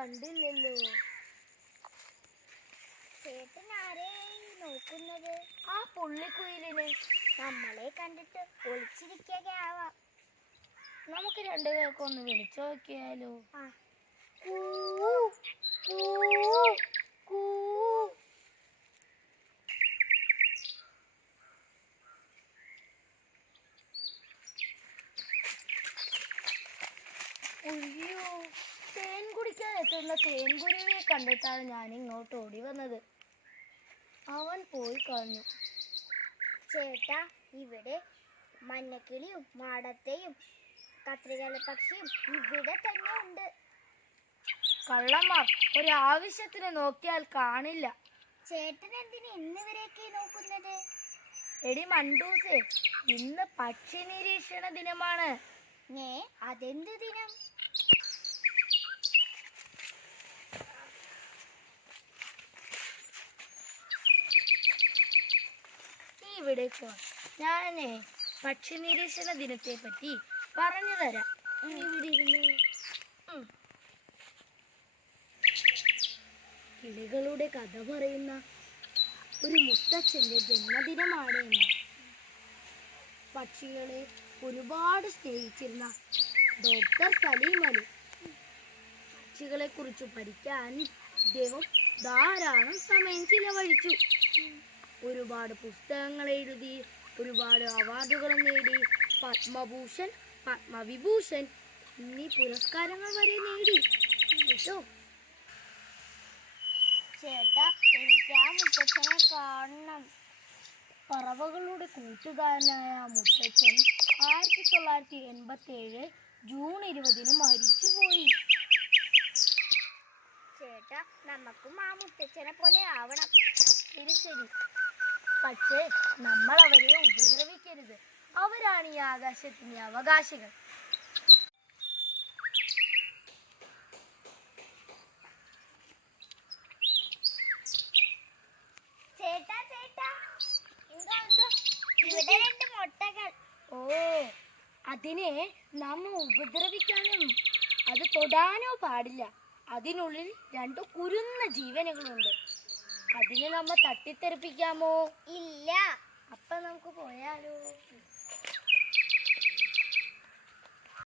കണ്ടില്ലല്ലോ. ചേട്ടൻ ആരെ നോക്കുന്നത്? ആ പുള്ളിക്കുയിലിനെ. നമ്മളെ കണ്ടിട്ട് ഒളിച്ചിരിക്കുകയാവാം. നമുക്ക് രണ്ടുപേർക്കും ഒന്ന് വിളിച്ചു നോക്കിയാലോ? കൂ കൂ കൂ. അയ്യോ, തേൻ കുടിക്കാൻ എത്തുന്ന തേൻകുരുവിയെ കണ്ടിട്ടാണ് ഞാൻ ഇങ്ങോട്ട് ഓടി വന്നത്. അവൻ പോയി കളഞ്ഞു. ചേട്ടാ, ഇവിടെ മഞ്ഞക്കിളിയും മാടത്തെയും കത്രികല പക്ഷിയും ഇവിടെ തന്നെ ഉണ്ട്. കള്ളന്മാർ ഒരാവശ്യത്തിന് നോക്കിയാൽ കാണില്ല. ചേട്ടൻ എന്തിന് ഇന്നിവരെയൊക്കെ നോക്കുന്നത്? എടി മണ്ടൂസേ, ഇന്ന് പക്ഷി നിരീക്ഷണ ദിനമാണ്. അതെന്ത് ദിനം? ഇവിടേക്ക് ഞാനേ പക്ഷി നിരീക്ഷണ ദിനത്തെ പറ്റി പറഞ്ഞു തരാം. ഇവിടെ ഇരുന്ന്. കിളികളുടെ കഥ പറയുന്ന ഒരു മുത്തച്ഛന്റെ ജന്മദിനമാണ് എന്ന്. പക്ഷികളെ ഒരുപാട് സ്നേഹിച്ചിരുന്ന ഡോക്ടർ സലീം അലി പക്ഷികളെ കുറിച്ച് പഠിക്കാൻ അദ്ദേഹം ധാരാളം സമയം ചിലവഴിച്ചു. ഒരുപാട് പുസ്തകങ്ങൾ എഴുതി, ഒരുപാട് അവാർഡുകൾ നേടി. പത്മഭൂഷൺ, പത്മവിഭൂഷൺ എന്നീ പുരസ്കാരങ്ങൾ വരെ നേടി കേട്ടോ. ചേട്ടാ, എനിക്ക് ആ മുത്തച്ഛനെ കാണണം. പറവകളുടെ കൂട്ടുകാരനായ മുത്തച്ഛൻ 1987 ജൂൺ 20 മരിച്ചുപോയി. ചേട്ടാ, നമുക്കും ആ മുത്തച്ഛനെ പോലെ ആവണം. ശരി ശരി, പക്ഷേ നമ്മൾ അവരെ ഉപദ്രവിക്കരുത്. അവരാണ് ഈ ആകാശത്തിന്റെ അവകാശികൾ. ചേട്ടാ ചേട്ടാ, ഇവിടെ 2 മുട്ടകൾ. ഓ, അതിനെ നമ്മ ഉപദ്രവിക്കാനും അത് തൊടാനോ പാടില്ല. അതിനുള്ളിൽ 2 കുരുന്ന ജീവനുകളുണ്ട്. അതിനെ നമ്മ തട്ടിത്തെറിപ്പിക്കാമോ? ഇല്ല. അപ്പൊ നമുക്ക് പോയാലോ?